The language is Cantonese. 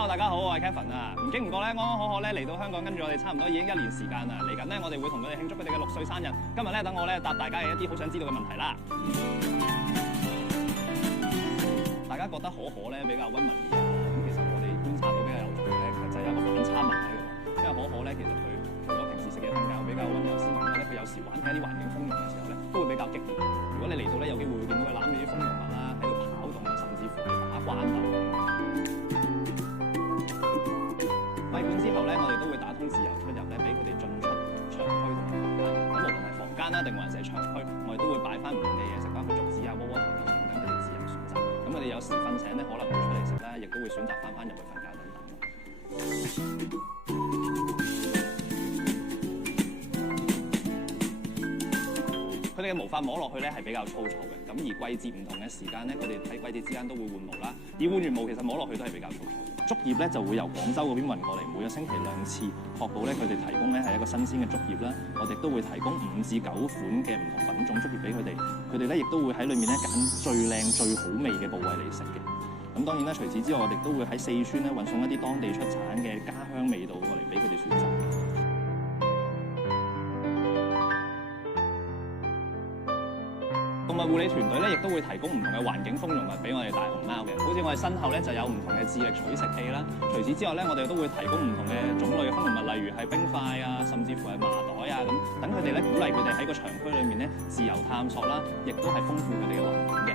Hello， 大家好，我係 Kevin 啊。唔經唔覺咧，安安可可咧嚟到香港，跟住我哋差唔多已經1年時間啦。嚟緊咧，我哋會同佢哋慶祝佢哋嘅6歲生日。今日咧，等我咧答大家嘅一啲好想知道嘅問題啦。大家覺得可可咧比較溫文爾雅，咁其實我哋觀察到比較有趣嘅咧，就係有一個反差文喺度。因為可可咧，其實佢除咗平時食嘢瞓覺比較溫柔斯文咧，佢有時玩喺啲環境豐容嘅時候咧，都會比較激烈。如果你嚟到咧，有機會會見到佢攬住啲豐容物啦，喺度跑動，甚至乎係打關鬥。閉館之後咧，我哋都會打通自由出入咧，俾佢哋進出場區同埋房間。咁無論係房間啦，定還是係場區，我哋都會擺翻唔同嘅嘢食，包括竹子啊、窩窩頭等等，等佢哋自由選擇。咁佢哋有時瞓醒咧，可能會出嚟食啦，亦都會選擇翻入去瞓覺等等。佢哋嘅毛髮摸落去咧係比較粗糙嘅，咁而季節唔同嘅時間咧，佢哋喺季節之間都會換毛啦。而換完毛其實摸落去都係比較粗糙。竹葉咧就會由廣州嗰邊運過嚟，每個星期2次，確保咧佢哋提供咧係一個新鮮嘅竹葉啦。我哋都會提供5至9款嘅唔同品種竹葉俾佢哋，佢哋咧亦都會喺裏面咧揀最靚最好味嘅部位嚟食嘅。咁當然啦，除此之外，我哋都會喺四川咧運送一啲當地出產嘅家鄉味道過嚟俾佢哋選擇。動物護理團隊咧，亦都會提供唔同嘅環境豐容物俾我哋大熊貓嘅，好似我哋身後咧就有唔同嘅智力取食器啦。除此之外咧，我哋都會提供唔同嘅種類嘅豐容物，例如係冰塊啊，甚至乎係麻袋啊咁，等佢哋咧鼓勵佢哋喺個場區裏面咧自由探索啦，亦都係豐富佢哋嘅環境。